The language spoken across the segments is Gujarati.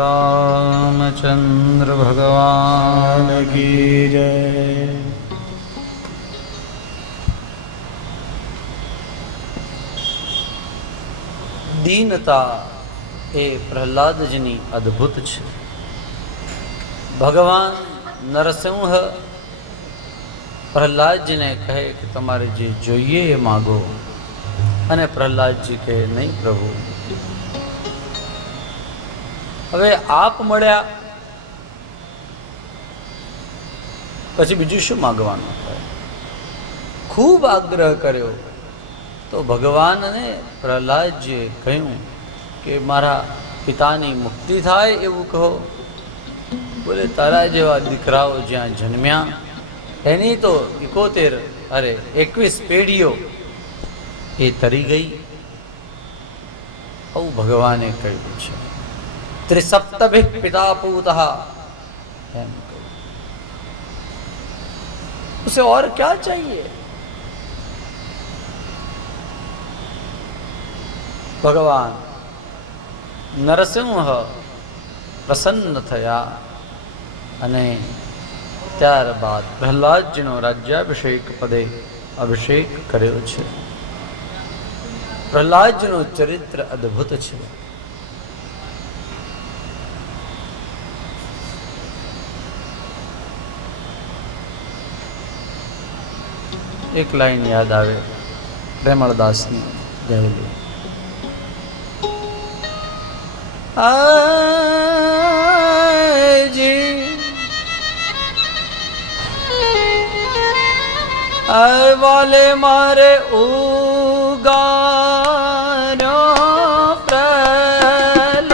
रामचंद्र भगवान की जय। दीनता એ પ્રહલાદજીની અદ્ભુત છે. ભગવાન નરસિંહ પ્રહલાદજીને કહે કે તમારે જે જોઈએ એ માગો, અને પ્રહલાદજી કહે નહીં પ્રભુ, હવે આપ મળ્યા પછી બીજું શું માગવાનું? ખૂબ આગ્રહ કર્યો તો ભગવાનને પ્રહલાદજીએ કહ્યું કે મારા પિતાની મુક્તિ થાય એવું કહો. બોલે તારા જેવા દીકરાઓ જ્યાં જન્મ્યા એની તો 21 પેઢીઓ એ તરી ગઈ. આવું ભગવાને કહ્યું છે. ત્રિસપ્તભિ પિતા પૂતઃ એમ કહ્યું. उसे और क्या चाहिए? ભગવાન નરસિંહ પ્રસન્ન થયા અને ત્યારબાદ પ્રહલાદજીનો રાજ્યાભિષેક પદે અભિષેક કર્યો છે. પ્રહલાદજીનું ચરિત્ર અદ્ભુત છે. એક લાઈન યાદ આવે પ્રેમળદાસની ગયેલી. વાલે મારે ઉગાર્યો પ્રહલાદ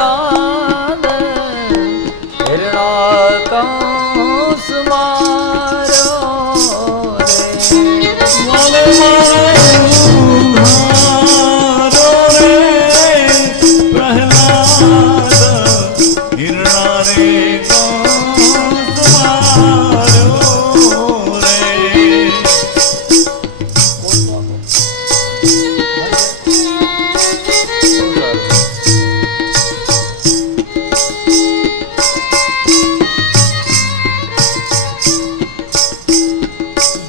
હિરણાકંસ માર્યો રે.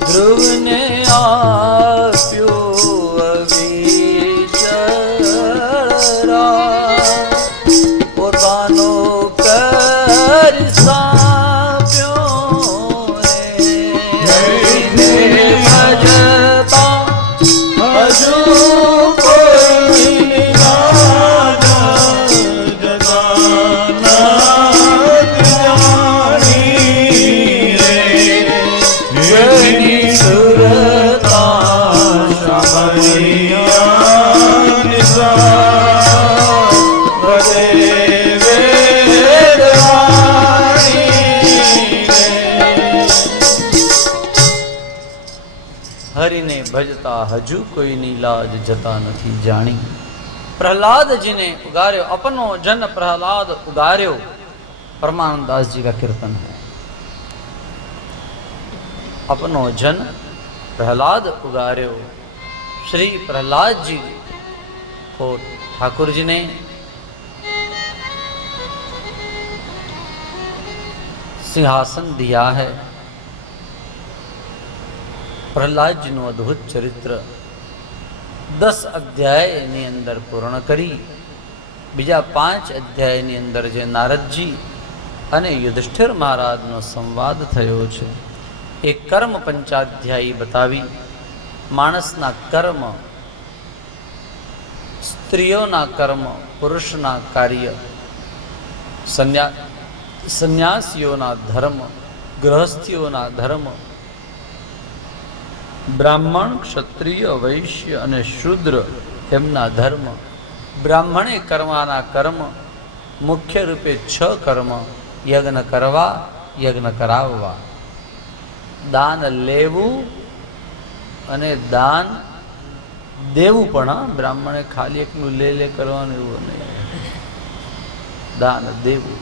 ધ્રુવને આપ્યું અવિચરા પોતાનો કર સાપ્યો રે. ભજતા હજુ કોઈ રાજા જગન્નાથ જાણી રે. હરિને ભજતા હજુ કોઈની લાજ જતા નથી જાણી. प्रहलादजीने उगार्यो, अपनो जन प्रहलाद उगार्यो, परमानंद दास जी का कीर्तन है। अपनो जन प्रहलाद उगार्यो, श्री प्रहलाद जी को ठाकुर जी ने सिंहासन दिया है। प्रहलाद जी નું અદ્ભુત ચરિત્ર 10 અધ્યાયની અંદર પૂર્ણ કરી બીજા 5 અધ્યાયની અંદર જે નારદજી અને યુધિષ્ઠિર મહારાજનો સંવાદ થયો છે એ કર્મ પંચાધ્યાયી બતાવી માણસના કર્મ, સ્ત્રીઓના કર્મ, પુરુષના કાર્ય, સંન્યાસીઓના ધર્મ, ગૃહસ્થીઓના ધર્મ, બ્રાહ્મણ, ક્ષત્રિય, વૈશ્ય અને શૂદ્ર એમના ધર્મ, બ્રાહ્મણે કરવાના કર્મ મુખ્ય રૂપે 6 કર્મ: યજ્ઞ કરવા, યજ્ઞ કરાવવા, દાન લેવું અને દાન દેવું. પણ બ્રાહ્મણે ખાલી એકલું લે કરવાનું એવું નહીં, દાન દેવું,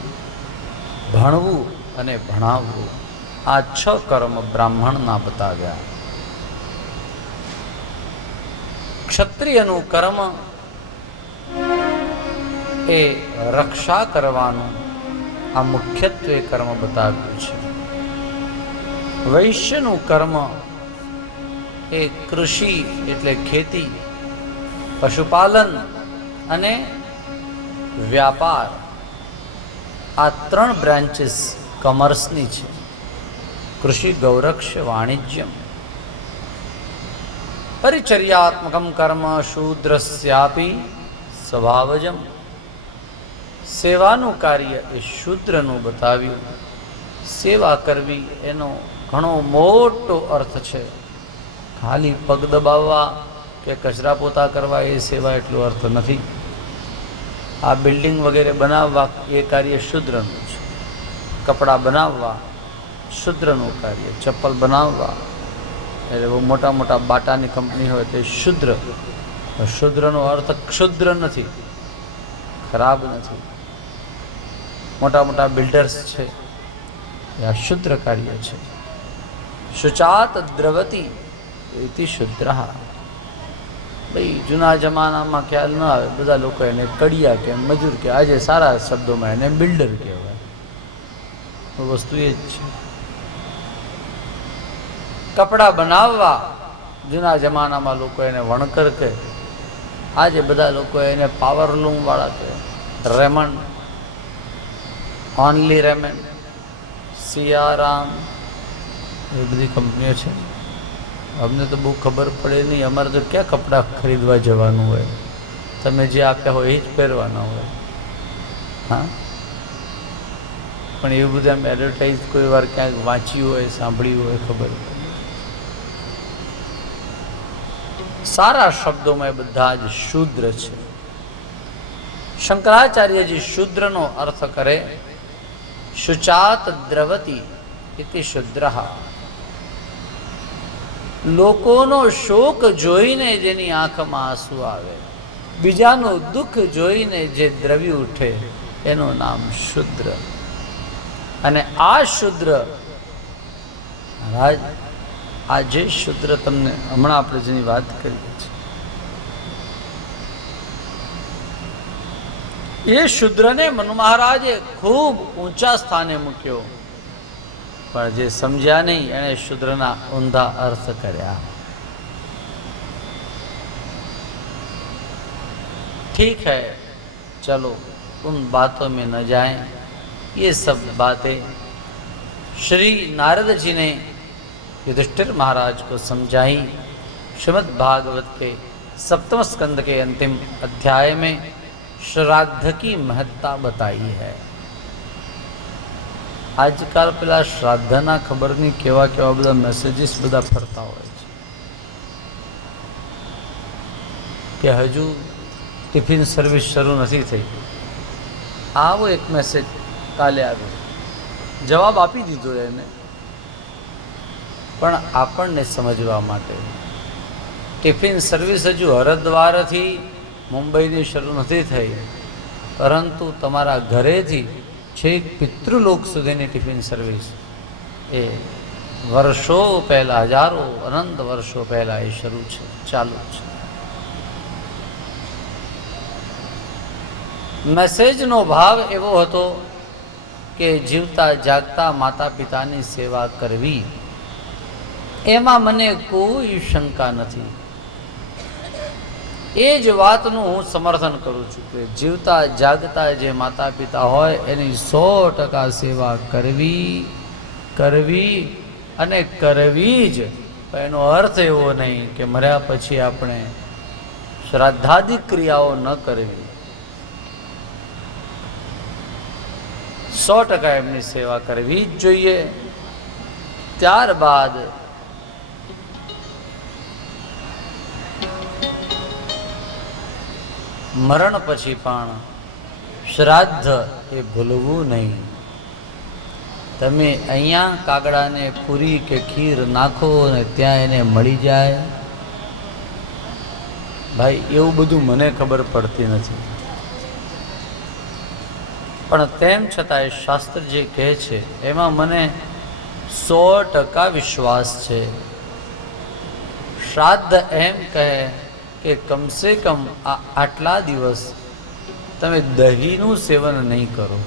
ભણવું અને ભણાવવું. આ 6 કર્મ બ્રાહ્મણના બતાવ્યા. ક્ષત્રિયનું કર્મ એ રક્ષા કરવાનું આ મુખ્યત્વે કર્મ બતાવ્યું છે. વૈશ્યનું કર્મ એ કૃષિ એટલે ખેતી, પશુપાલન અને વ્યાપાર. આ 3 બ્રાન્ચીસ કોમર્સની છે: કૃષિ, ગૌરક્ષ, વાણિજ્યમ. પરિચર્યાત્મકમ કર્મ શૂદ્રસ્યાપી સ્વભાવજમ. સેવાનું કાર્ય એ શૂદ્રનું બતાવ્યું. સેવા કરવી એનો ઘણો મોટો અર્થ છે. ખાલી પગ દબાવવા કે કચરા પોતા કરવા એ સેવા એટલો અર્થ નથી. આ બિલ્ડિંગ વગેરે બનાવવા એ કાર્ય શૂદ્રનું છે. કપડાં બનાવવા શૂદ્રનું કાર્ય, ચપ્પલ બનાવવા એટલે બહુ મોટા મોટા બાટાની કંપની હોય તે શુદ્ર. શુદ્રનો અર્થ ક્ષુદ્ર નથી, ખરાબ નથી. મોટા મોટા બિલ્ડર્સ છે એ આ શુદ્ર કાર્ય છે. શુચાત દ્રવતી ઇતિ શુદ્ર. ભાઈ જૂના જમાનામાં ખ્યાલ ન આવે, બધા લોકો એને કડિયા કે મજૂર કે, આજે સારા શબ્દોમાં એને બિલ્ડર કહેવાય. વસ્તુ એ જ છે. કપડાં બનાવવા જૂના જમાનામાં લોકો એને વણકર કહે, આજે બધા લોકો એને પાવરલૂમ વાળા કહે. રેમન્ડ, ઓનલી રેમન્ડ, સિયારામ, એ બધી કંપનીઓ છે. અમને તો બહુ ખબર પડે નહીં. અમારે તો ક્યાં કપડાં ખરીદવા જવાનું હોય, તમે જે આપ્યા હોય એ જ પહેરવાના હોય. હા, પણ એવું બધું આમ એડવર્ટાઇઝ કોઈ વાર ક્યાંક વાંચ્યું હોય, સાંભળ્યું હોય, ખબર પડે. સારા શબ્દોમાં એ બધા જ શૂદ્ર છે. શંકરાચાર્યજી શૂદ્રનો અર્થ કરે શુચાત દ્રવતી ઇતિ શુદ્રઃ. લોકોનો શોક જોઈને જેની આંખમાં આંસુ આવે, બીજાનું દુઃખ જોઈને જે દ્રવી ઉઠે, એનું નામ શુદ્ર. અને આ શુદ્ર મહારાજ, આ જે શુદ્ર તમને હમણાં આપણે જેની વાત કરીએ છીએ, એ શુદ્રને મનુ મહારાજે ખૂબ ઊંચા સ્થાને મૂક્યો. પણ જે સમજ્યા નહીં એણે શુદ્રના ઊંધા અર્થ કર્યા. ठीक है, चलो उन बातों में न जाएं. ये सब बातें श्री नारद जी ने युधिष्ठिर महाराज को समझाई. श्रीमद् भागवत के 7वें स्कंद के अंतिम अध्याय में श्राद्ध की महत्ता बताई है. આજકાલ પેલા શ્રાદ્ધના ખબર નહીં કેવા કેવા બધા મેસેજીસ બધા ફરતા હોય છે કે હજુ ટિફિન સર્વિસ શરૂ નથી થઈ. આવો એક મેસેજ કાલે આવ્યો, જવાબ આપી દીધો એને. પણ આપણને સમજવા માટે ટિફિન સર્વિસ હજુ હરિદ્વારથી મુંબઈની શરૂ નથી થઈ, પરંતુ તમારા ઘરેથી છેક પિતૃલોક સુધીની ટિફિન સર્વિસ એ વર્ષો પહેલાં, હજારો અનંત વર્ષો પહેલાં એ શરૂ છે, ચાલુ છે. મેસેજનો ભાવ એવો હતો કે જીવતા જાગતા માતા પિતાની સેવા કરવી, એમાં મને કોઈ શંકા નથી. એ જ વાતનું હું સમર્થન કરું છું કે જીવતા જાગતા જે માતા પિતા હોય એની 100% સેવા કરવી અને કરવી જ. એનો અર્થ એવો નહીં કે મર્યા પછી આપણે શ્રાદ્ધાદિક ક્રિયાઓ ન કરવી. 100% એમની સેવા કરવી જ જોઈએ. ત્યારબાદ મરણ પછી પણ શ્રાદ્ધ એ ભૂલવું નહીં. તમે અહીંયા કાગડાને પૂરી કે ખીર નાખો ને ત્યાં એને મળી જાય, ભાઈ એવું બધું મને ખબર પડતી નથી. પણ તેમ છતાંય શાસ્ત્ર જે કહે છે એમાં મને 100% વિશ્વાસ છે. શ્રાદ્ધ એમ કહે કે કમસે કમ આટલા દિવસ તમે દહીંનું સેવન નહીં કરો.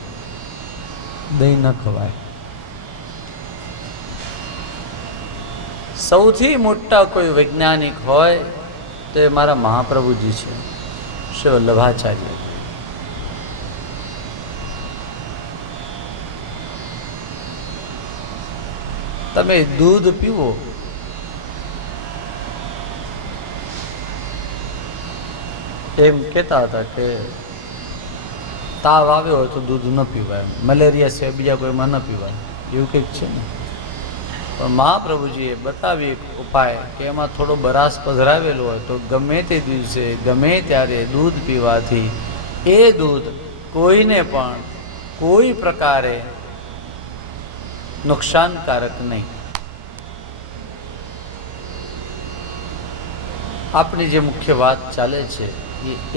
દહીં ન ખવાય. સૌથી મોટા કોઈ વૈજ્ઞાનિક હોય તો એ મારા મહાપ્રભુજી છે, શ્રી વલ્લભાચાર્ય. તમે દૂધ પીવો, એમ કહેતા હતા કે તાવ આવ્યો હોય તો દૂધ ન પીવાય, મલેરિયા સિવાય બીજા કોઈમાં ન પીવાય, એવું કંઈક છે ને. પણ મહાપ્રભુજીએ બતાવી એક ઉપાય કે એમાં થોડો બરાસ પધરાવેલો હોય તો ગમે તે દિવસે ગમે ત્યારે દૂધ પીવાથી એ દૂધ કોઈને પણ કોઈ પ્રકારે નુકસાનકારક નહીં. આપણી જે મુખ્ય વાત ચાલે છે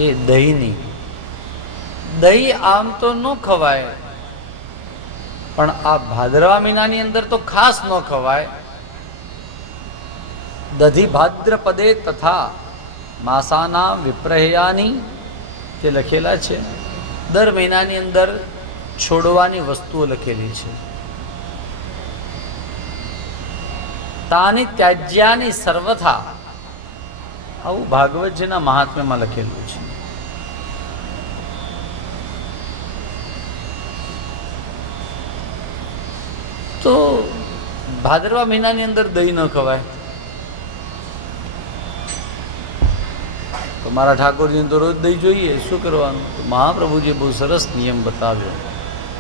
એ દહીંની. દહીં આમ તો ન ખવાય, પણ આ ભાદરવા મહિનાની અંદર તો ખાસ ન ખવાય. દધી ભાદ્રપદે તથા માસાના વિપ્રહયાની તે લખેલા છે. દર મહિનાની અંદર છોડવાની વસ્તુઓ લખેલી છે. તાની ત્યાજ્યાની સર્વથા, આવું ભાગવતજીના મહાત્મ્યમાં લખેલું છે. તો ભાદરવા મહિનાની અંદર દહીં ન ખવાય. તો મારા ઠાકોરજીને તો રોજ દહીં જોઈએ, શું કરવાનું? તો મહાપ્રભુજીએ બહુ સરસ નિયમ બતાવ્યો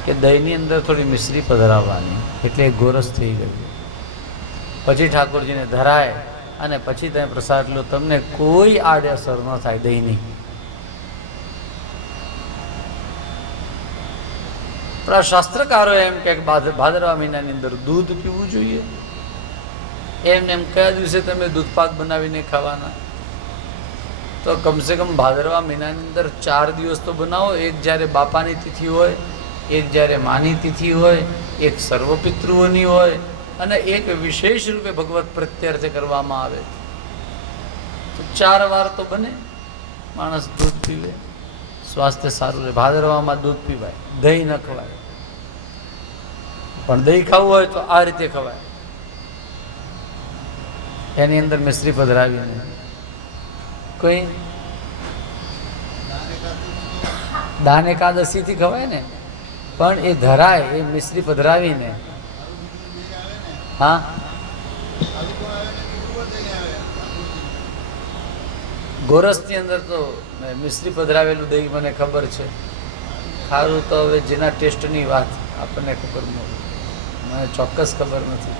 કે દહીંની અંદર થોડી મિશ્રી પધરાવવાની, એટલે ગોરસ થઈ ગયું. પછી ઠાકોરજીને ધરાય અને પછી તમે પ્રસાદ લો, તમને કોઈ આડઅસર ન થાય દહીંની. પણ આ શાસ્ત્રકારો એમ કે ભાદરવા મહિનાની અંદર દૂધ પીવું જોઈએ. એમને એમ કયા દિવસે તમે દૂધપાક બનાવીને ખાવાના? તો કમસે કમ ભાદરવા મહિનાની અંદર 4 દિવસ તો બનાવો. એક જ્યારે બાપાની તિથિ હોય, એક જ્યારે માની તિથિ હોય, એક સર્વપિતૃઓની હોય, અને એક વિશેષ રૂપે ભગવત પ્રત્યર્થે કરવામાં આવે. તો 4 વાર તો બને. માણસ દૂધ પીવે, સ્વાસ્થ્ય સારું રહે. ભાદરવામાં દૂધ પીવાય, દહીં ન ખવાય. પણ દહીં ખાવું હોય તો આ રીતે ખવાય, એની અંદર મિશ્રી પધરાવીને. કોઈ દાન એકાદશીથી ખવાય ને, પણ એ ધરાય એ મિશ્રી પધરાવીને. હા, ગોરસની અંદર તો મિશ્રી પધરાવેલું દહીં મને ખબર છે. ખારું તો હવે જેના ટેસ્ટની વાત આપણને ખબર નથી, મને ચોક્કસ ખબર નથી.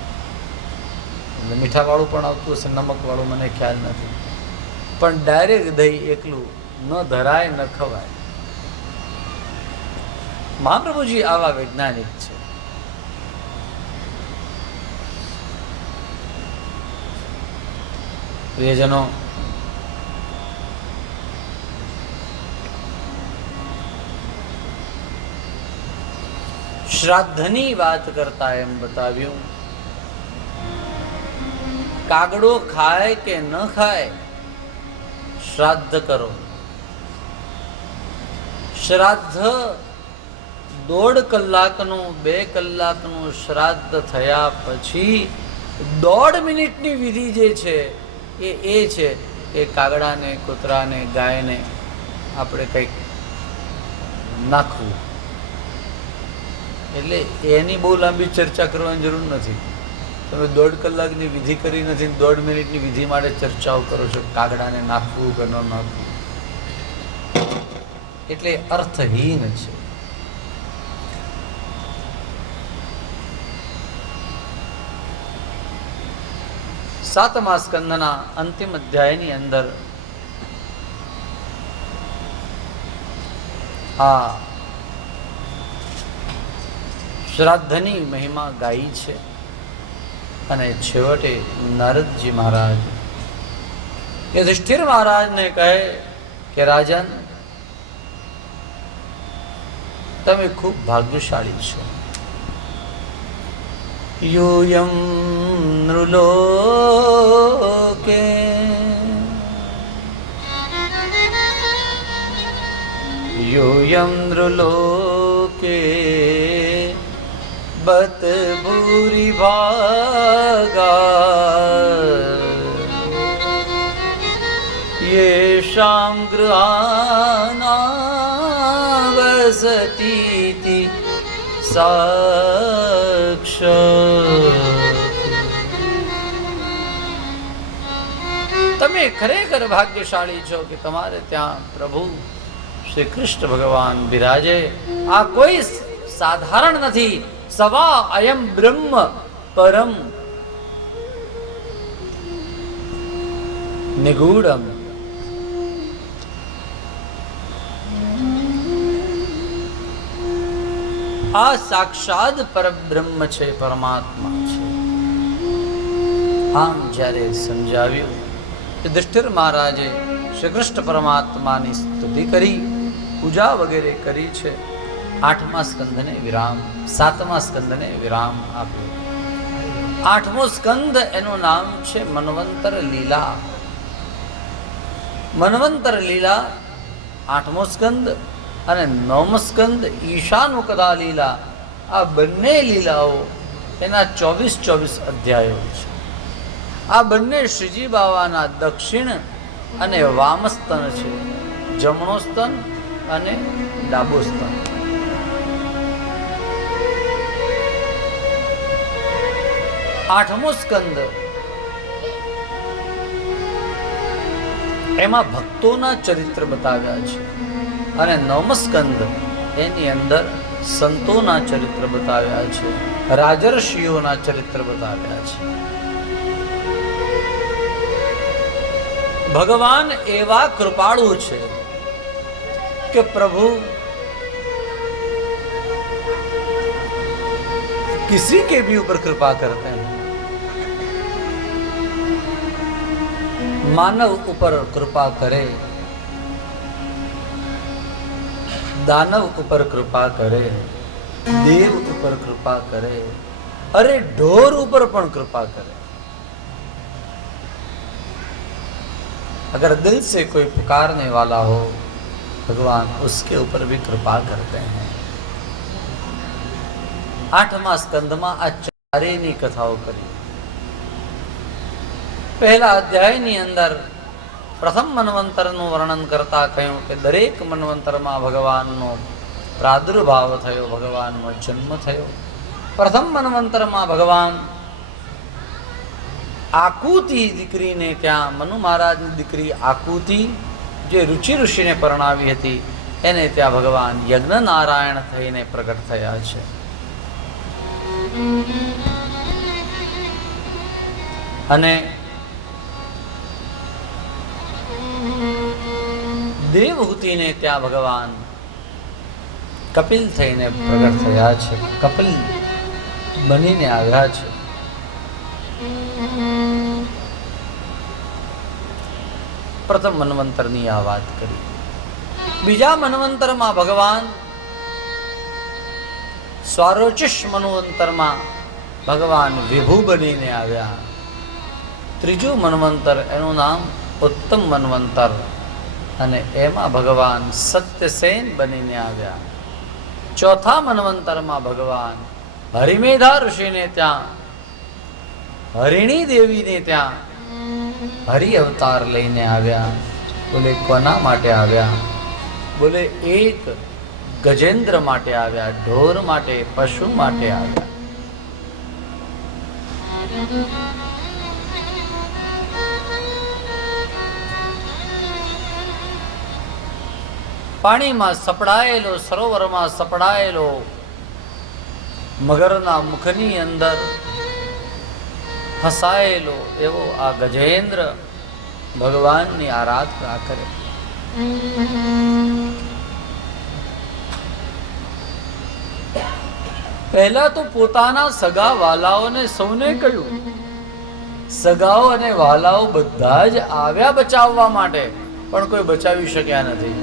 એટલે મીઠાવાળું પણ આવતું હશે, નમકવાળું મને ખ્યાલ નથી. પણ ડાયરેક્ટ દહીં એકલું ન ધરાય ન ખવાય. મહાપ્રભુજી આવા વૈજ્ઞાનિક છે. પ્રિયજનો, શ્રાદ્ધની વાત કરતા એમ બતાવ્યું, કાગડો ખાય કે ન ખાય, શ્રાદ્ધ કરો. શ્રાદ્ધ 1.5 કલાકનું 2 કલાકનું શ્રાદ્ધ થયા પછી 1.5 મિનિટની વિધિ જે છે એ છે કે કાગડાને, કૂતરાને, ગાયને આપણે કંઈક નાખવું. એટલે એની બહુ લાંબી ચર્ચા કરવાની જરૂર નથી. તમે 1.5 કલાકની વિધિ કરી નથી, 1.5 મિનિટની વિધિ માટે ચર્ચાઓ કરો છો, કાગડાને નાખવું કે ન નાખવું. એટલે અર્થહીન છે. સાતમા સ્કંદના અંતિમ અધ્યાયની અંદર આ શ્રાદ્ધની મહિમા ગાઈ છે. અને છેવટે નારદજી મહારાજ યુધિષ્ઠિર મહારાજને કહે કે રાજન, તમે ખૂબ ભાગ્યશાળી છો. यूयं नृलोके यूयं नृलोके बत भूरि भागा येषां गृहाणां वसतीति તમે ખરેખર ભાગ્યશાળી છો કે તમારે ત્યાં પ્રભુ શ્રી કૃષ્ણ ભગવાન બિરાજે. આ કોઈ સાધારણ નથી. સવા અયમ બ્રહ્મ પરમ નિગૂઢમ. આ સાક્ષાત પરબ્રહ્મ છે, પરમાત્મા છે. આમ જ્યારે સમજાવ્યું, યુધિષ્ઠિર મહારાજે શ્રી કૃષ્ણ પરમાત્માની સ્તુતિ કરી, પૂજા વગેરે કરી છે. 8મા સ્કંધને વિરામ, 7મા સ્કંધને વિરામ આપ્યો. 8મો સ્કંધ એનું નામ છે મન્વંતર લીલા. મન્વંતર લીલા 8મો સ્કંદ અને 9મો સ્કંદ ઈશાનુકદા લીલા. આ બંને લીલાઓ એના 24 અધ્યાયો છે. આ બંને શ્રીજી બાવાના દક્ષિણ અને વામ સ્તન છે, જમણો સ્તન અને ડાબો સ્તન. આઠમો સ્કંદ એમાં ભક્તોના ચરિત્ર બતાવ્યા છે અને 9મો સ્કંદ એની અંદર સંતોના ચરિત્ર બતાવ્યા છે, રાજર્ષિઓના ચરિત્ર બતાવ્યા છે. ભગવાન એવા કૃપાળુ છે કે પ્રભુ किसी के भी ऊपर कृपा करते हैं. मानव ऊपर कृपा करे, दानव ऊपर कृपा करे, देव ऊपर कृपा करे, अरे ढोर ऊपर पण कृपा करे. अगर दिल से कोई पुकारने वाला हो, भगवान उसके ऊपर भी कृपा करते हैं. 8મા સ્કંદમાં આ ચારેયની કથાઓ કરી. પહેલા અધ્યાયની અંદર પ્રથમ મન્વંતરનું વર્ણન કરતા કહ્યું કે દરેક મન્વંતરમાં ભગવાનનો પ્રાદુર્ભાવ થયો, ભગવાનનો જન્મ થયો. પ્રથમ મન્વંતરમાં ભગવાન આકુતિ દીકરીને ત્યાં, મનુ મહારાજની દીકરી આકુતિ જે રુચિ ઋષિને પરણાવી હતી, એને ત્યાં ભગવાન યજ્ઞ નારાયણ થઈને પ્રગટ થયા છે. અને દેવહૂતિને ત્યાં ભગવાન કપિલ થઈને પ્રગટ થયા છે, કપિલ બનીને આવ્યા છે. પ્રથમ મન્વંતરની આ વાત કરી. બીજા મન્વંતરમાં ભગવાન સ્વારોચિષ મન્વંતરમાં ભગવાન વિભુ બનીને આવ્યા. ત્રીજું મન્વંતર એનું નામ ઉત્તમ મન્વંતર અને એમાં ભગવાન સત્યસેન બનીને આવ્યા. ચોથા મન્વંતરમાં ભગવાન હરિમેધા ઋષિને ત્યાં, હરિણી દેવીને ત્યાં હરિ અવતાર લઈને આવ્યા. બોલે કોના માટે આવ્યા? બોલે એક ગજેન્દ્ર માટે આવ્યા, ઢોર માટે, પશુ માટે આવ્યા. પાણીમાં સપડાયેલો, સરોવરમાં સપડાયેલો મગરના મુખની અંદર ફસાયેલો એવો આ ગજેન્દ્ર ભગવાનની આરાધના કરે. પહેલા તો પોતાના સગા વાલાઓને સૌને કહ્યું. સગાઓ અને વાલાઓ બધા જ આવ્યા બચાવવા માટે, પણ કોઈ બચાવી શક્યા નથી.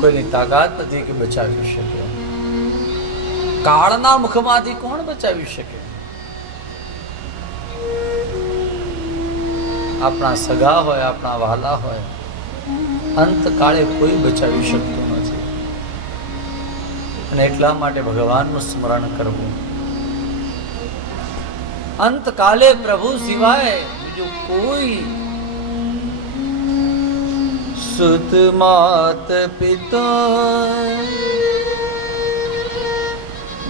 કોઈની તાકાત નથી કે બચાવી શકે. કાળના મુખમાંથી કોણ બચાવી શકે? આપણા સગા હોય, આપણા વાલા હોય, અંતકાળે કોઈ બચાવી શકતું નથી. અને એટલા માટે ભગવાનનું સ્મરણ કરવું. અંતકાલે પ્રભુ સિવાય બીજું કોઈ, સુત માત પિતા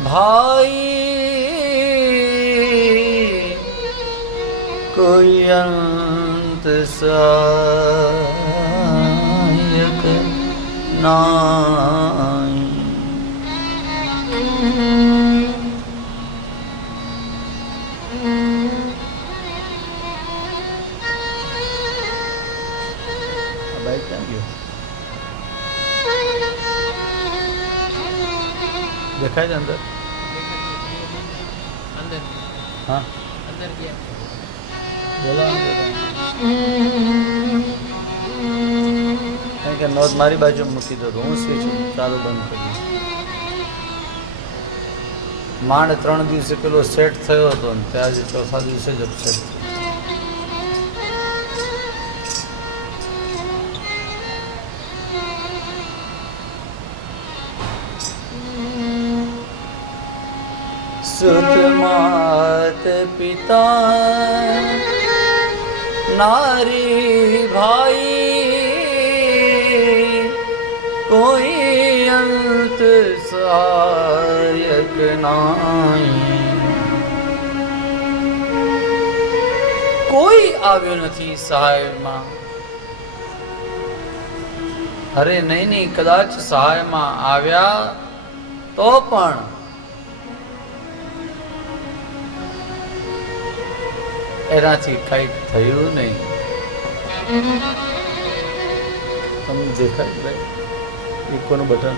ભાઈ કોઈ અંત સહાયક નાય. બાઈક ક્યાં ગયો? દેખાય છે અંદર? હા અંદર ગયા કારણ કે નોંધ મારી બાજુ મૂકી દો, હું સ્વિચ ચાલુ બંધ કરી. માંડ 3 દિવસે પેલો સેટ થયો હતો ને તે આજે ચોથા દિવસે જ અપસેટ. સુત માત પિતા नारी भाई कोई अंत सहायक नाई. કોઈ આવ્યો નથી સહાયમાં. અરે નહીં, કદાચ સહાયમાં આવ્યા તો પણ એનાથી કઈક થયું નહીં. તમને દેખાય ભાઈ ઇકોનું બટન?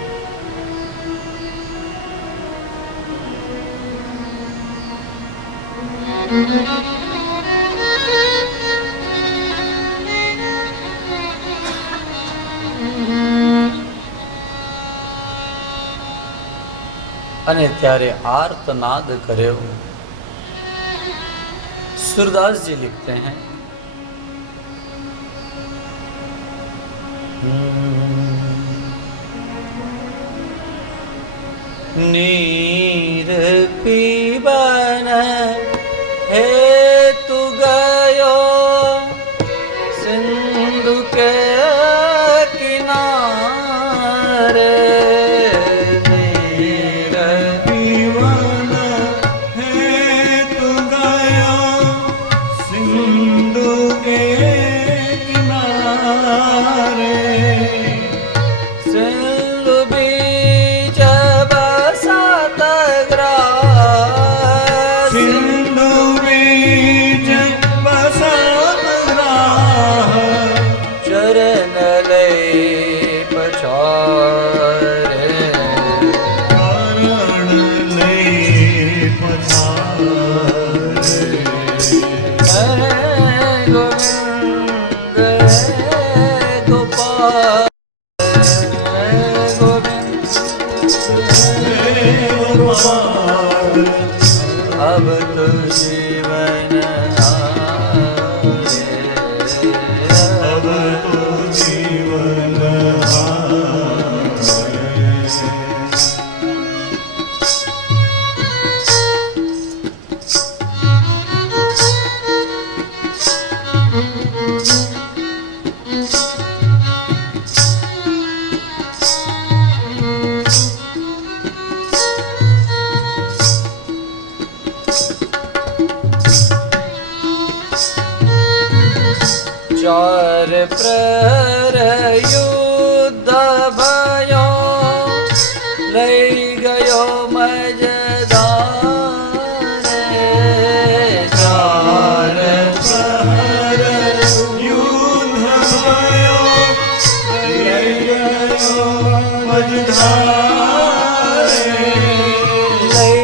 અને ત્યારે આર્તનાદ કર્યો. सूरदास जी लिखते हैं, नीर पीवन हेतु गयो सिंधु के किनारे. अब तो जीवन अब तो जीवन चार प्रहर युद्ध भयो लई गयो मजदारे. चार प्रहर युद्ध भयो लई गयो मजदारे. लई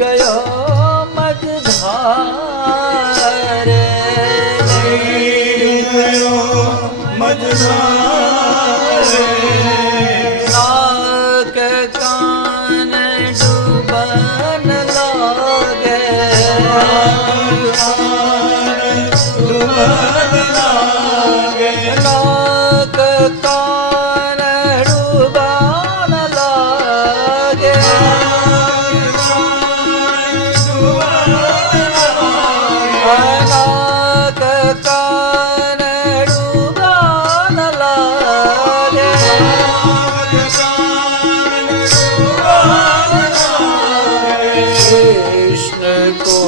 गयो मजदारे. नाक कान डूबन लागे. नाक कान डूबन लागे. नाक कान को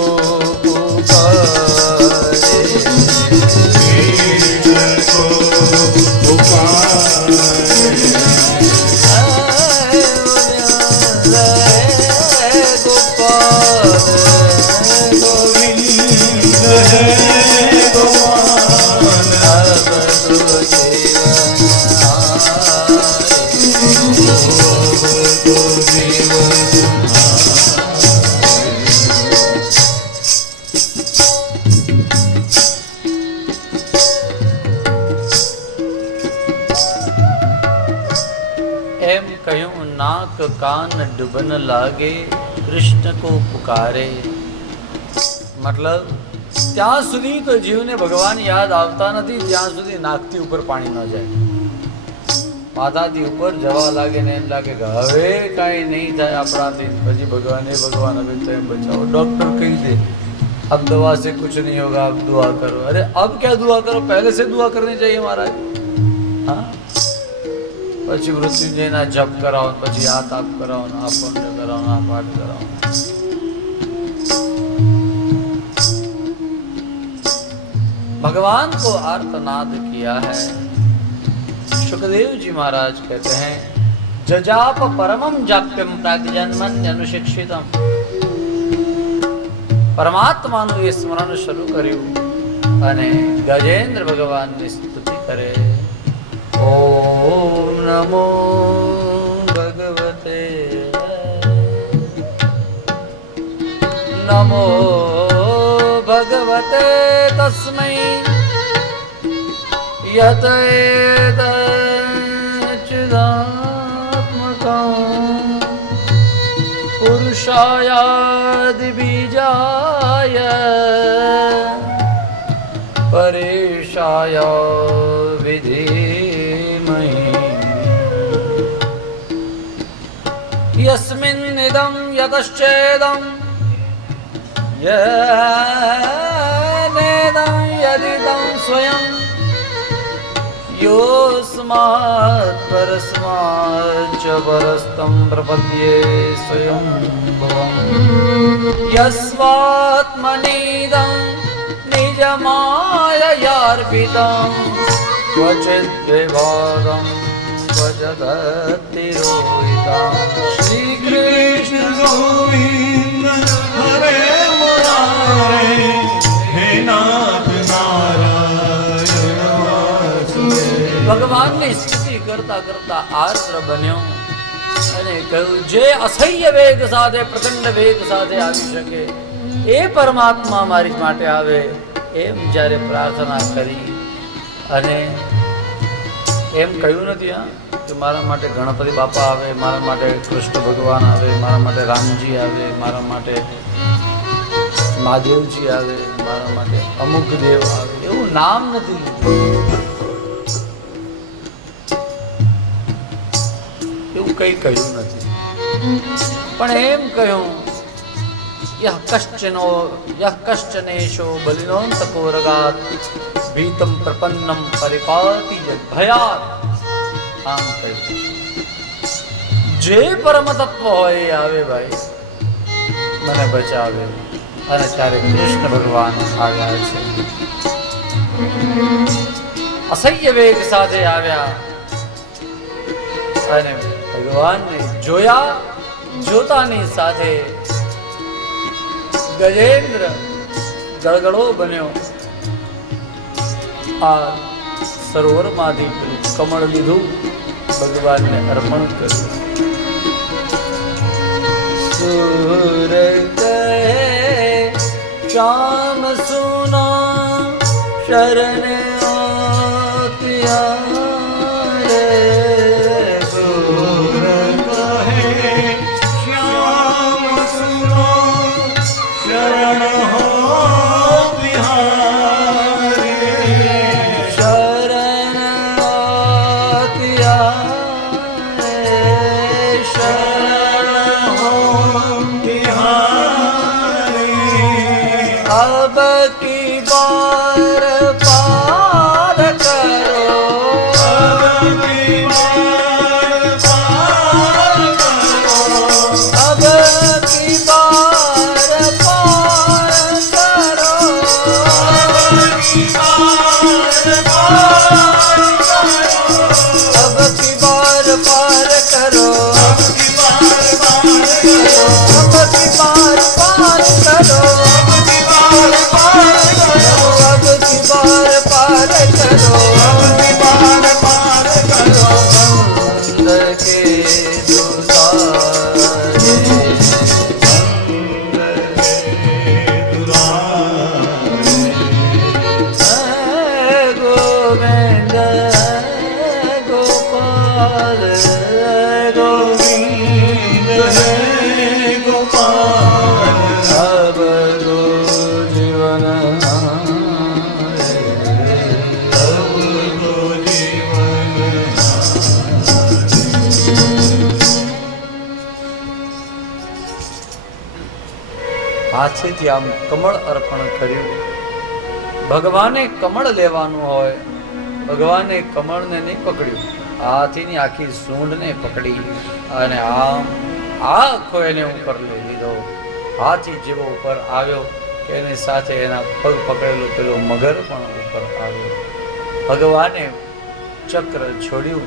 आंख कान डूबन लागे कृष्ण को पुकारे। मतलब ત્યાં સુધી તો જીવને ભગવાન યાદ આવતા નથી જ્યાં સુધી નાકથી ઉપર પાણી ન જાય, માથાથી ઉપર જવા લાગે ને એમ લાગે કે હવે કાંઈ નહીં થાય આપણાથી, પછી ભગવાન હવે તો એમ બચાવો। डॉक्टर कही दे अब दवा से कुछ नहीं होगा, अब दुआ करो। अरे अब क्या दुआ करो, पहले से दुआ करनी चाहिए महाराज। हाँ, પછી મૃત્યુંજયના જપ કરાવો, પછી આ તાપ કરાવો, આ પુણ્ય કરાવો, આ પાઠ કરાવો। भगवान को आर्तनाद किया है। सुखदेव जी महाराज कहते हैं जजाप परमम जाप्यम प्राग्जन्मन्य अनुशिक्षितम। परमात्माનું એ સ્મરણ શરૂ કર્યું અને ગજેન્દ્ર ભગવાનની સ્તુતિ કરે। ઓમ નમો ભગવતે નમો भगवते तस्मै यत चिदात्मकं पुरुषायादि बीजाय परेशाय विधीमहि यस्मिन्निदं यतश्चेदं यदेदं यदिदं स्वयं योऽस्मात् परस्माच्च परस्तं प्रपद्ये स्वयं भवम्। यस्वात्मनीदं निजमाययार्पितं क्वचिद्विवादं क्वचिदतिरोहितं। श्रीकृष्ण गोविन्द हरे ભગવાનની સ્તુતિ કરતા કરતા આર્દ્ર બન્યો અને કહ્યું જે અસહ્ય વેગ સાથે પ્રચંડ વેગ સાથે આવી શકે એ પરમાત્મા મારી માટે આવે એમ જ્યારે પ્રાર્થના કરી અને એમ કહ્યું નથી હા કે મારા માટે ગણપતિ બાપા આવે, મારા માટે કૃષ્ણ ભગવાન આવે, મારા માટે રામજી આવે, મારા માટે મહાદેવજી આવે, મારા માટે અમુક દેવ આવે, એવું નામ નથી લીધું, એવું કઈ કહ્યું નથી, પણ એમ કહ્યું યહ કશ્ચનેશો બલિનોંતકોરગાત ભીતમ પ્રપન્નમ પરિપાતિ ભયાત। આમ કહ્યું જે પરમ તત્વ હોય એ આવે ભાઈ મને બચાવે અને ત્યારે કૃષ્ણ ભગવાન આવ્યા છે, અસહ્ય વેગ સાથે આવ્યા અને ભગવાનને જોયા। જોતાની સાથે ગજેન્દ્ર ગળગળો બન્યો, આ સરોવરમાંથી કમળ લીધું, ભગવાનને અર્પણ કર્યું। સુર કહે श्याम सुना शरण आतियारे। सुर कहे श्याम सुना शरण हो तिहारे। शरण आतियारे शरण हो तिहारे। अब की बार पार करो, હાથેથી આમ કમળ અર્પણ કર્યું. ભગવાને કમળ લેવાનું હોય, ભગવાને કમળને નહીં પકડ્યું, હાથીની આખી સૂંઢને પકડી અને આમ આખો એને ઉપર લઈ લીધો. હાથી જેવો ઉપર આવ્યો કે એની સાથે એના પગ પકડેલો પેલો મગર પણ ઉપર આવ્યો. ભગવાને ચક્ર છોડ્યું,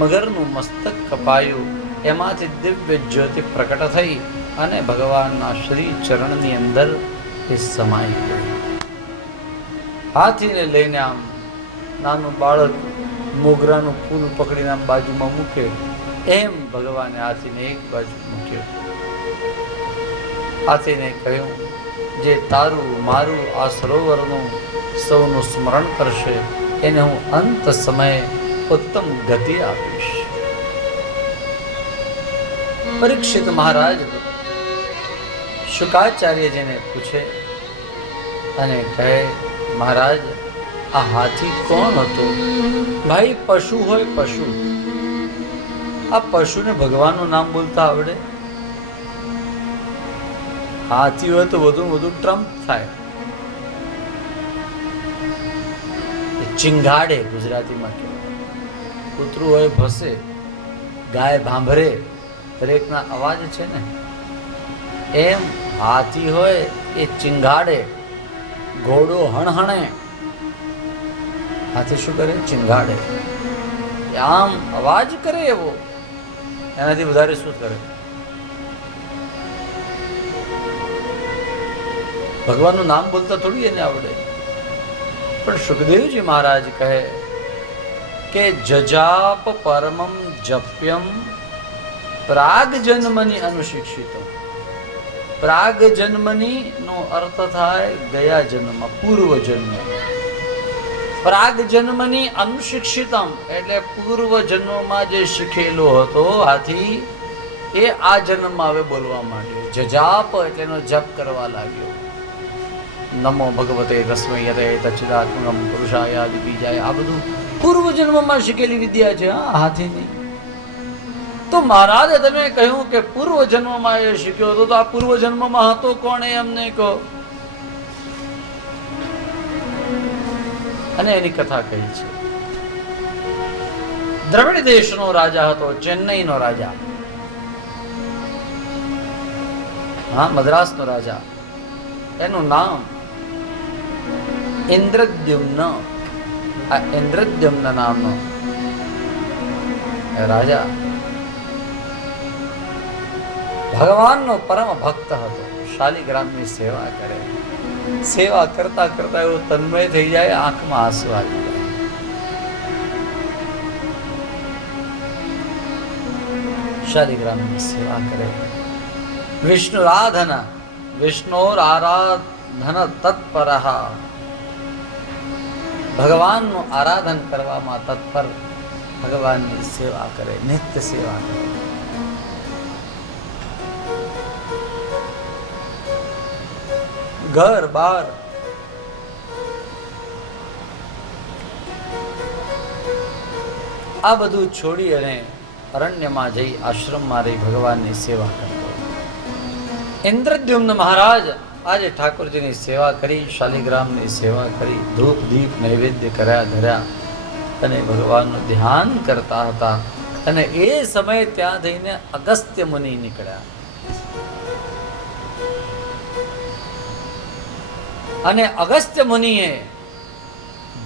મગરનું મસ્તક કપાયું, એમાંથી દિવ્ય જ્યોતિ પ્રકટ થઈ અને ભગવાનના શ્રી ચરણની અંદર એ સમાઈ ગઈ. હાથીને લઈને આમ નાનું બાળક મોગરાનું ફૂલ પકડીને આમ બાજુમાં મૂકે એમ ભગવાને હાથીને એક બાજુ મૂક્યો. હાથીને કહ્યું, જે તારું મારું આ સરોવરનું સૌનું સ્મરણ કરશે એને હું અંત સમયે ઉત્તમ ગતિ આપીશ. પરીક્ષિત મહારાજ શુકાચાર્યજીને પૂછે અને કહે, મહારાજ આ હાથી કોણ હતો? ભાઈ પશુ હોય પશુ, આ પશુને ભગવાનનું નામ બોલતા આવડે? હાથી હોય તો વધુ વધુ ટ્રમ્પ થાય, ચિંગાડે ગુજરાતીમાં કહેવાય. કૂતરું હોય ભસે, ગાય ભાંભરે, દરેકના અવાજ છે ને. એમ હાથી હોય એ ચિંગાડે, ઘોડો હણહણે, હાથી શું કરે? ચિંગાડે. આમ અવાજ કરે એવો, એનાથી વધારે શું કરે? ભગવાનનું નામ બોલતા થોડી એને આવડે. પણ સુખદેવજી મહારાજ કહે કે જજાપ પરમમ જપ્યમ પ્રાગ જન્મની અનુશિક્ષિતો. પ્રાગ જન્મની નો અર્થ થાય ગયા જન્મ, પૂર્વ જન્મ. પ્રાગ જન્મની અનુશિક્ષિતમ એટલે પૂર્વ જન્મમાં જે શીખેલો હતો હાથી એ આ જન્મમાં હવે બોલવા માંડ્યો. જજાપ એટલે એનો જપ કરવા લાગ્યો. નમો ભગવતે તસ્મૈ તચ્ચિદાત્મકમ પુરુષાય આદિ બીજાય. આ બધું પૂર્વ જન્મમાં શીખેલી વિદ્યા છે હાથીની. તો મહારાજે તમે કહ્યું કે પૂર્વ જન્મમાં એ શીખ્યો હતો, તો આ પૂર્વ જન્મમાં હતો કોણ એ અમને કહો. અને એની કથા કહી છે. દ્રવિડ દેશનો રાજા હતો, ચેન્નઈનો રાજા, હા મદ્રાસનો રાજા. એનું નામ ઇન્દ્રદ્યુમ્ન. આ ઇન્દ્રદ્યુમ્ન નામનો રાજા ભગવાનનો પરમ ભક્ત હતો. શાલિગ્રામની સેવા કરે. સેવા કરતા કરતા એવો તન્મય થઈ જાય, આંખમાં આંસુ આવી જાય. શાલિગ્રામની સેવા કરે. વિષ્ણુરાધના, વિષ્ણુરારાધન તત્પર, ભગવાનનું આરાધન કરવામાં તત્પર, ભગવાનની સેવા કરે, નિત્ય સેવા કરે. ઘર બાર આ બધું છોડી અને અરણ્યમાં જઈ આશ્રમમાં રહી ભગવાનની સેવા કરતો. ઇન્દ્રદ્યુમ્ન મહારાજ આજે ઠાકોરજીની સેવા કરી, શાલિગ્રામની સેવા કરી, ધૂપ દીપ નૈવેદ્ય કર્યા ધર્યા અને ભગવાનનું ધ્યાન કરતા હતા. અને એ સમયે ત્યાં થઈને અગસ્ત્ય મુનિ નીકળ્યા. અને અગસ્ત્ય મુનિએ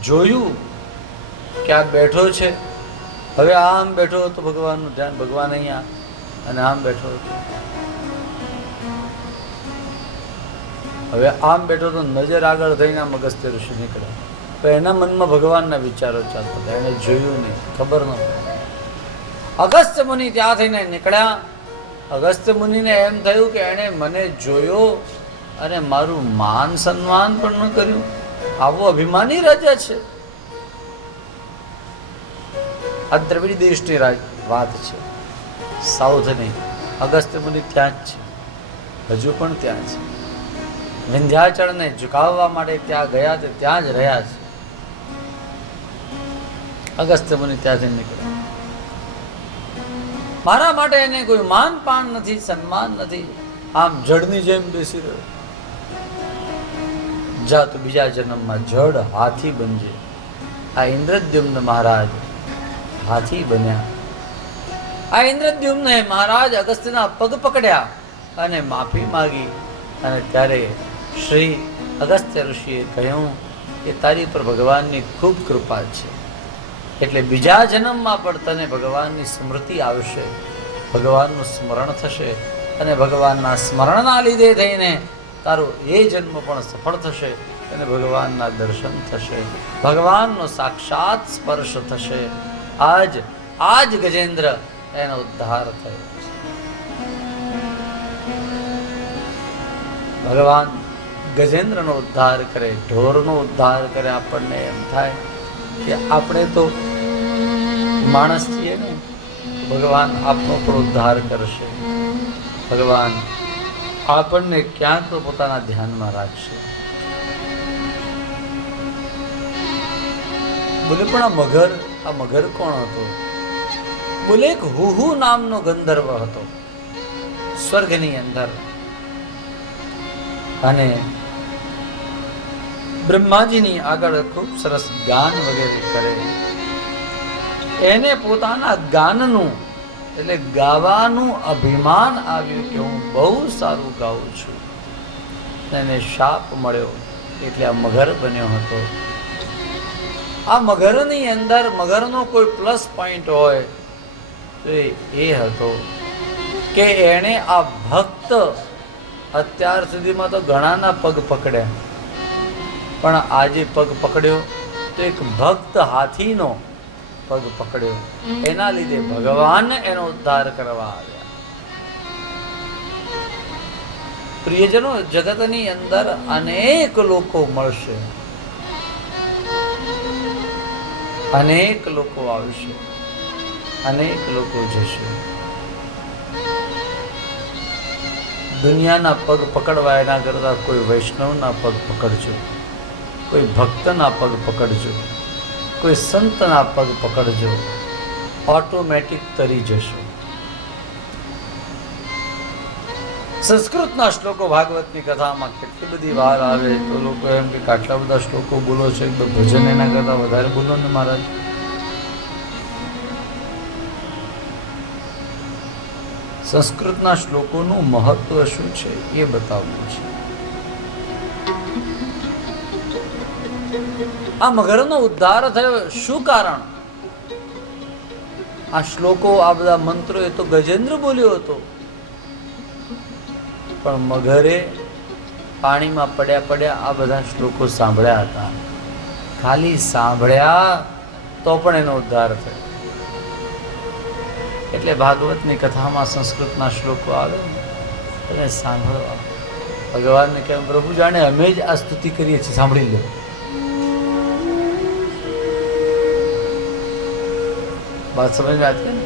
જોયું કે આ બેઠો છે. હવે આમ બેઠો હતો ભગવાનનું ધ્યાન, ભગવાન અહીંયા, અને આમ બેઠો હતો. હવે આમ બેઠો તો નજર આગળ થઈને આમ અગસ્ત્ય ઋષિ નીકળ્યા. તો એના મનમાં ભગવાનના વિચારો ચાલતા હતા. એને જોયું નહીં, ખબર ન પડી. અગસ્ત્ય મુનિ ત્યાં થઈને નીકળ્યા. અગસ્ત્ય મુનિને એમ થયું કે એણે મને જોયો અને મારું માન સન્માન પણ ન કર્યું. આવો અભિમાની રાજા છે. આ દ્રવિડ દેશની વાત છે, સાઉથની. અગસ્ત્ય મુનિ ત્યાં જ છે, હજુ પણ ત્યાં છે. વિંધ્યાચળને ઝુકાવવા માટે ત્યાં ગયા તે ત્યાં જ રહ્યા છે. અગસ્ત્ય મુનિ ત્યાંથી નીકળ્યા. મારા માટે એને કોઈ માન પાન નથી, સન્માન નથી. આમ જડની જેમ બેસી રહ્યો. જા તું બીજા જન્મમાં જડ હાથી બનજે. આ ઇન્દ્રદ્યુમ્ન મહારાજ હાથી બન્યા. આ ઇન્દ્રદ્યુમ્ને મહારાજ અગસ્ત્યના પગ પકડ્યા અને માફી માગી. અને ત્યારે શ્રી અગસ્ત્ય ઋષિએ કહ્યું કે તારી પર ભગવાનની ખૂબ કૃપા છે, એટલે બીજા જન્મમાં પણ તને ભગવાનની સ્મૃતિ આવશે, ભગવાનનું સ્મરણ થશે અને ભગવાનના સ્મરણના લીધે થઈને તારો એ જન્મ પણ સફળ થશે અને ભગવાનના દર્શન થશે, ભગવાનનો સાક્ષાત સ્પર્શ થશે. આજ ગજેન્દ્ર એનો ઉદ્ધાર થયો. ભગવાન ગજેન્દ્રનો ઉદ્ધાર કરે, ઢોરનો ઉદ્ધાર કરે. આપણને એમ થાય કે આપણે તો માણસ છીએ ને, ભગવાન આપણો પણ ઉદ્ધાર કરશે. ભગવાન આપણને ક્યાંક તો પોતાના ધ્યાનમાં રાખશે. બોલે પણ આ મગર કોણ હતો? બોલે એક હુહુ નામનો ગંધર્વ હતો સ્વર્ગની અંદર, અને બ્રહ્માજીની આગળ ખૂબ સરસ ગાન વગેરે કરે. એને પોતાના ગાનનું એટલે ગાવાનું અભિમાન આવ્યું કે હું બહુ સારું ગાઉં છું. એને શાપ મળ્યો એટલે આ મગર બન્યો હતો. આ મગરની અંદર મગરનો કોઈ પ્લસ પોઈન્ટ હોય તો એ હતો કે એણે આ ભક્ત, અત્યાર સુધીમાં તો ઘણાના પગ પકડ્યા, પણ આજે પગ પકડ્યો તો એક ભક્ત હાથીનો પગ પકડ્યો. એના લીધે ભગવાન એનો ઉદ્ધાર કરવા આવ્યા. પ્રિયજનો, જગતની અંદર અનેક લોકો મળશે, અનેક લોકો આવશે, અનેક લોકો જશે. દુનિયાના પગ પકડવા એના કરતા કોઈ વૈષ્ણવના પગ પકડજો, કોઈ ભક્તના પગ પકડજો, કોઈ સંતના પગ પકડજો, ઓટોમેટિક તરી જશો. સંસ્કૃતના શ્લોકો ભાગવતની કથામાં કેટલી બધી વાર આવે તો લોકો એમ કે આટલા બધા શ્લોકો બોલો છે તો ભજન એના કરતા વધારે બોલો ને મહારાજ. સંસ્કૃતના શ્લોકોનું મહત્વ શું છે એ બતાવવું છે. આ મગરનો ઉદ્ધાર થયો, શું કારણ? આ શ્લોકો, આ બધા મંત્રો એ તો ગજેન્દ્ર બોલ્યો હતો, પણ મગરે પાણીમાં પડ્યા આ બધા શ્લોકો સાંભળ્યા હતા. ખાલી સાંભળ્યા તો પણ એનો ઉદ્ધાર થયો. એટલે ભાગવતની કથામાં સંસ્કૃતના શ્લોકો આવે અને સાંભળવા. ભગવાનને કેમ પ્રભુ જાણે અમે જ આ સ્તુતિ કરીએ છીએ, સાંભળી લો. बात समझ में आती है ना?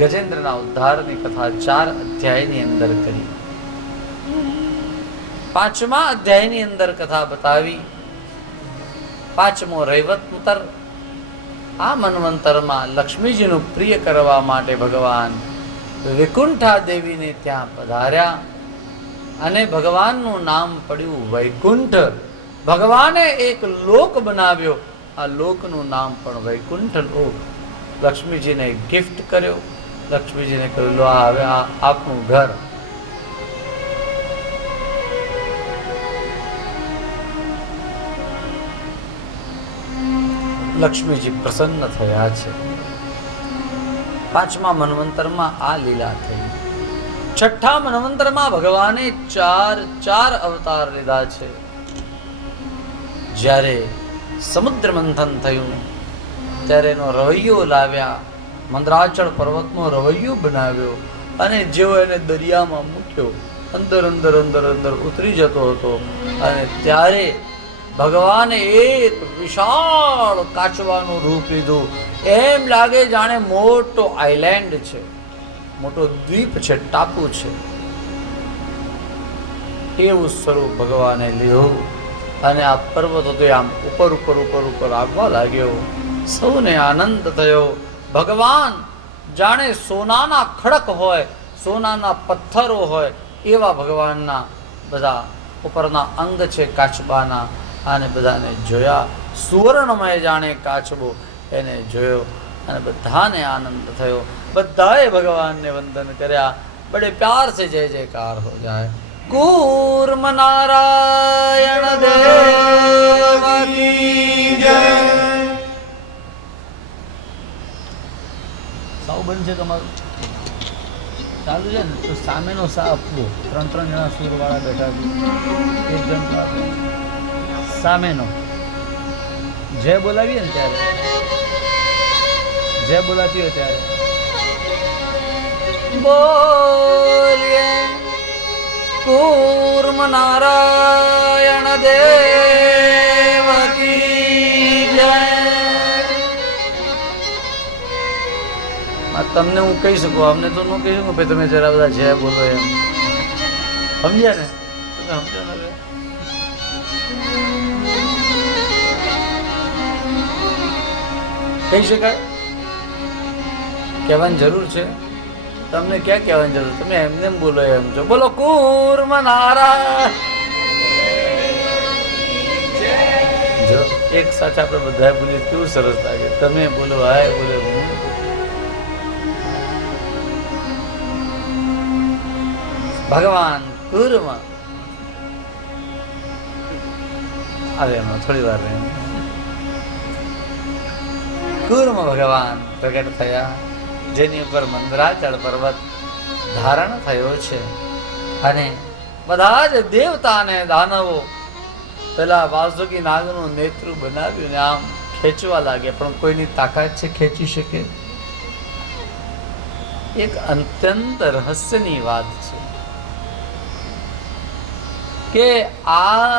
गजेंद्रना उद्धाરની કથા 4 અધ્યાયની અંદર કરી. 5મા અધ્યાયની અંદર કથા બતાવી. 5મો રૈવતમંતર. આ મન્વંતરમાં લક્ષ્મીજીનું પ્રિય કરવા માટે ભગવાન વૈકુંઠા દેવીને ત્યાં પધાર્યા અને ભગવાનનું નામ પડ્યું વૈકુંઠ. ભગવાને એક લોક બનાવ્યો, આ લોકનું નામ પણ વૈકુંઠ લોક. લક્ષ્મીજીને ગિફ્ટ કર્યો. લક્ષ્મીજીને કહ્યું લો હવે આ આપનું ઘર. લક્ષ્મીજી પ્રસન્ન થયા છે. 5મા મન્વંતરમાં આ લીલા થઈ. 6ઠા મન્વંતરમાં ભગવાને 4 અવતાર લીધા છે. જ્યારે સમુદ્ર મંથન થયું ત્યારે એનો રવૈયો લાવ્યા, મંદરાચળ પર્વતનો રવૈયો બનાવ્યો અને જેવો એને દરિયામાં મૂક્યો, અંદર અંદર અંદર અંદર ઉતરી જતો હતો. અને ત્યારે ભગવાને એક વિશાળ કાચવાનું રૂપ લીધું. એમ લાગે જાણે મોટો આઈલેન્ડ છે, મોટો દ્વીપ છે, ટાપુ છે. એવું સ્વરૂપ ભગવાને લીધું અને આ પર્વત હતો આમ ઉપર ઉપર ઉપર ઉપર આવવા લાગ્યો. સૌને આનંદ થયો. ભગવાન જાણે સોનાના ખડક હોય, સોનાના પથ્થરો હોય એવા ભગવાનના બધા ઉપરના અંગ છે કાચબાના, આને બધાને જોયા. સુવર્ણમય જાણે કાચબો એને જોયો અને બધાને આનંદ થયો. બધાએ ભગવાનને વંદન કર્યા. બડે પ્યાર સે જય જયકાર હો જાય. કૂર્મ નારાયણ દેવ કી જય. સાવ બંધ છે તમારું ચાલુ છે ને, તો સામેનો સા આપવો. 3 જણા સુરવાળા બેઠા છે. એક જણ સામેનો જય બોલાવીએ ને ત્યારે, જય બોલાતી હોય ત્યારે બોલીએ કૂર્મ નારાયણ દેવ કી જય. તમને હું કહી શકું, અમને તો ન કહી શકું ભાઈ તમે જરા બધા જય બોલો એમ. સમજ્યા ને? તમે સમજો ને? કહી શકાય? કહેવાની જરૂર છે? તમને ક્યાં કહેવાની જરૂર? તમે એમને એમ બોલો એમ છો. બોલો કૂર્મ નારાયણ. જો એક સાથે આપણે બધા બોલીએ કેવું સરસ લાગે. તમે બોલો, હાય બોલે, હું ભગવાન કૂર્મ આવે એમાં થોડી વાર રહે. કૂર્મ ભગવાન પ્રગટ થયા, જેની ઉપર મંદરાચળ પર્વત ધારણ થયો છે. અને બધા જ દેવતા અને દાનવો પેલા વાસુકી નાગનું નેત્રું બનાવ્યું ને આમ ખેંચવા લાગ્યા, પણ કોઈની તાકાત છે ખેંચી શકે? એક અત્યંત રહસ્યની વાત છે કે આ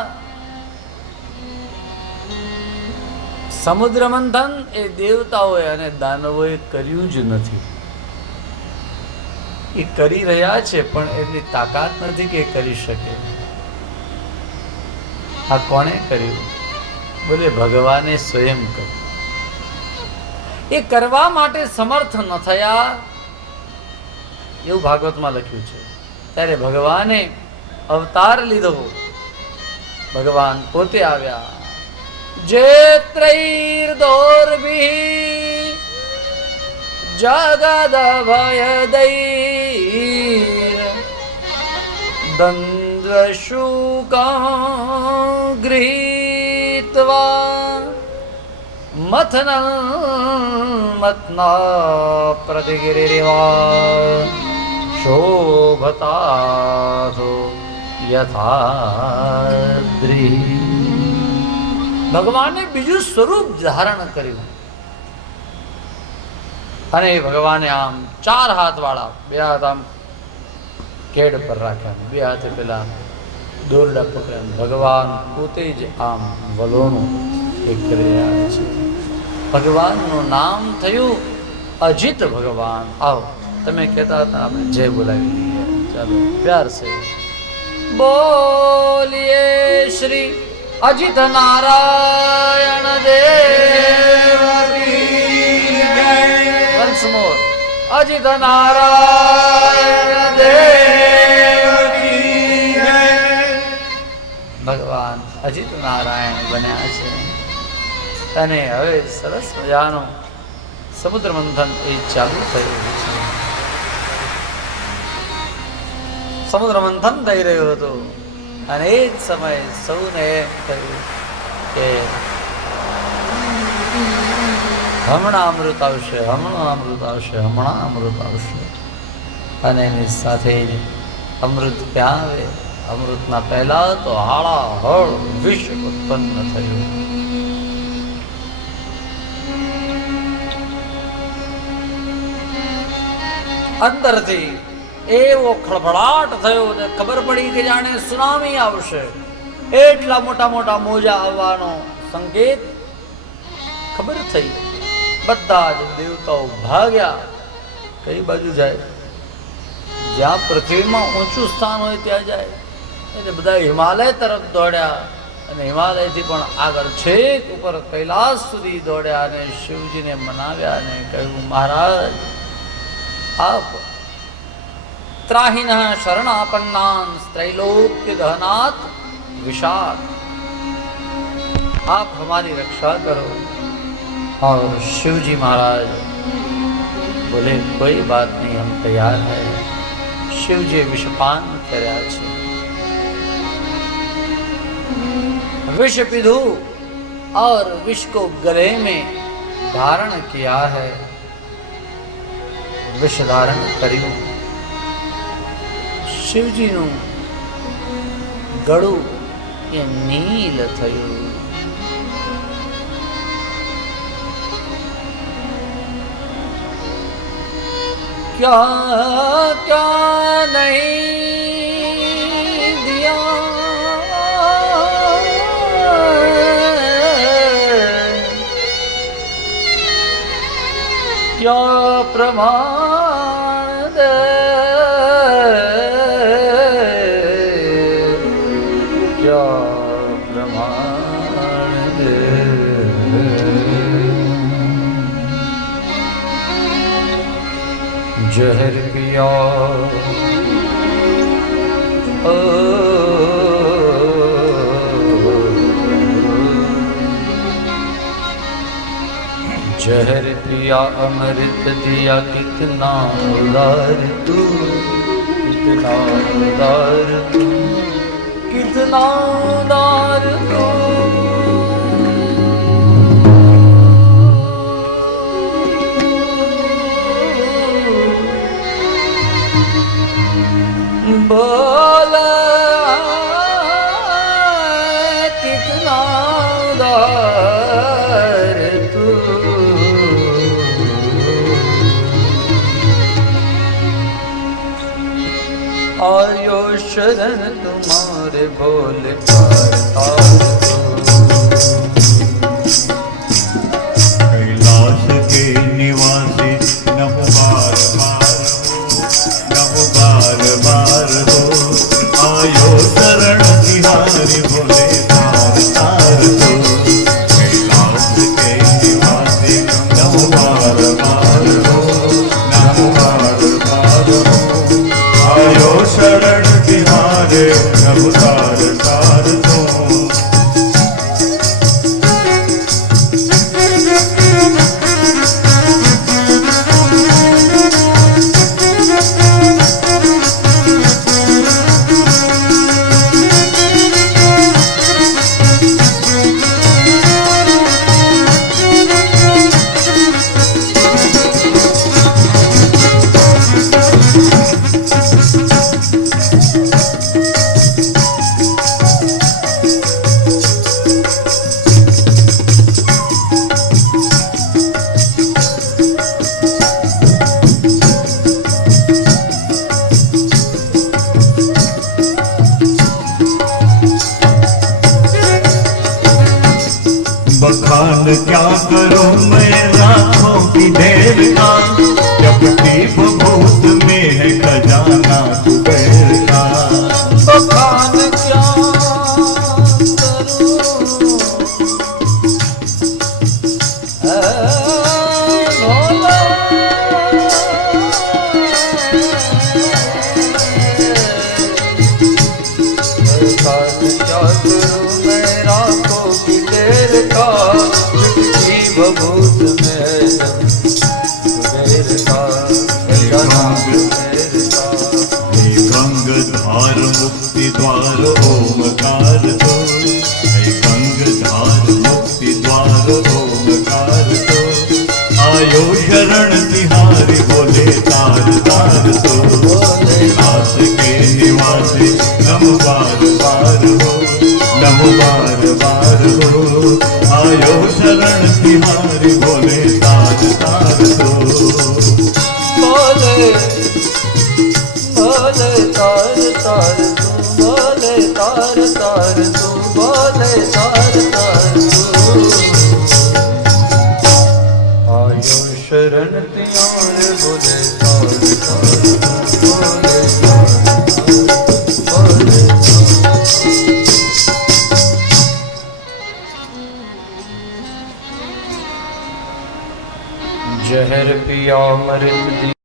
સમુદ્ર મંથન એ દેવતાઓએ અને દાનવોએ કર્યું જ નથી. એ કરી રહ્યા છે પણ એની તાકાત નથી કે કરી શકે. આ કોણે કર્યું? બોલે ભગવાને સ્વયં કર્યું. એ કરવા માટે સમર્થ ન થયા એવું ભાગવતમાં લખ્યું છે. ત્યારે ભગવાને અવતાર લીધો. ભગવાન પોતે આવ્યા. જેત્રૈર્દોર્ભિઃ જગદભયદૈર દંદ્રશૂકં ગૃહીત્વા મથનં મથ્ના પ્રતિગિરિવા શોભતાસો યથાદ્રી. ભગવાને બીજું સ્વરૂપ ધારણ કર્યું અને ભગવાને આમ 4 હાથ વાળા, 2 હાથ આમ કેડ પર રાખ્યા, 2 હાથે પેલા દોરડા પકડ્યા. ભગવાન પોતે જ આમ વલોણું એક કરી રહ્યા છે. ભગવાનનું નામ થયું અજિત ભગવાન. આવો તમે કહેતા હતા આપણે જય બોલાવી લઈએ. ચાલો પ્યાર છે. બોલીએ શ્રી અજિત નારાયણ દેવ કી જય. Once more. અજિત નારાયણ દેવ કી જય. ભગવાન અજિત નારાયણ બન્યા છે અને હવે સરસ મજાનો સમુદ્ર મંથન એ ચાલુ થયું છે. સમુદ્ર મંથન થઈ રહ્યું હતું અને એ જ સમયે સૌને એમ થયું કે હમણાં અમૃત આવશે, હમણાં અમૃત આવશે, હમણાં અમૃત આવશે. અને એની સાથે જ અમૃત ક્યાં આવે? અમૃતના પહેલા તો હાળાહળ વિષ ઉત્પન્ન થયું. અંદરથી એવો ખળભળાટ થયો ને ખબર પડી કે જાણે સુનામી આવશે. એટલા મોટા મોટા મોજા આવવાનો સંકેત ખબર થઈ. બધા જ દેવતાઓ ભાગ્યા. કઈ બાજુ જાય? જ્યાં પૃથ્વીમાં ઊંચું સ્થાન હોય ત્યાં જાય. એટલે બધા હિમાલય તરફ દોડ્યા અને હિમાલયથી પણ આગળ છેક ઉપર કૈલાસ સુધી દોડ્યા અને શિવજીને મનાવ્યા અને કહ્યું, મહારાજ આપ ત્રાહિનઃ શરણાપન્નાન ત્રૈલોક્ય દહનાથ विषाद, आप हमारी रक्षा करो। और शिव जी महाराज बोले कोई बात नहीं, हम तैयार है। शिव जी विषपान કર્યા છે, विष पीधु और विष को गले में धारण किया है। विष धारण કર્યું, શિવજીનું ગળું એ નીલ થયું। क्या क्या नहीं दिया क्या प्रमाण दे, क्या प्रमाण दे। जहर पिया जहर पिया अमृत दिया, कितना उदार तू, कितना उदार तू, कितना उदार तू। बोला कितना उदार तू, आयो शरण तुम्हारे भोले पार तू। कैलाश के निवासी नमो बार बार, नमो बार बार हो। आयो शरण तिहारी भोले तार तार हो। कैलाश के निवासी नमो बार बार हो, नमो बार बार हो। आयो शरण तिहारे नमो तार तार हो। बखान क्या करूं मैं लाखों की ढेर का, जबकि भभूत में है खजाना कुबेर का। बखान क्या करूं मैं रातों की देर का, भभूत में कुबेर का, गंग धार मुक्ति द्वार ओमकार दो। गंग धार मुक्ति द्वार ओमकार दो। आयो शरण तिहारी भोले तार तार दो। कैलाश के निवासी नमो बार बार हो, नमो बार बार हो। आयो शरण तिहारी भोले तार तार दो। बोले बोले तार तार तू, बोले तार तार तू, बोले तार तार तू। आयो शरण तिहारे बोले तार तार तू, बोले तार बोले जहर पिया अमृत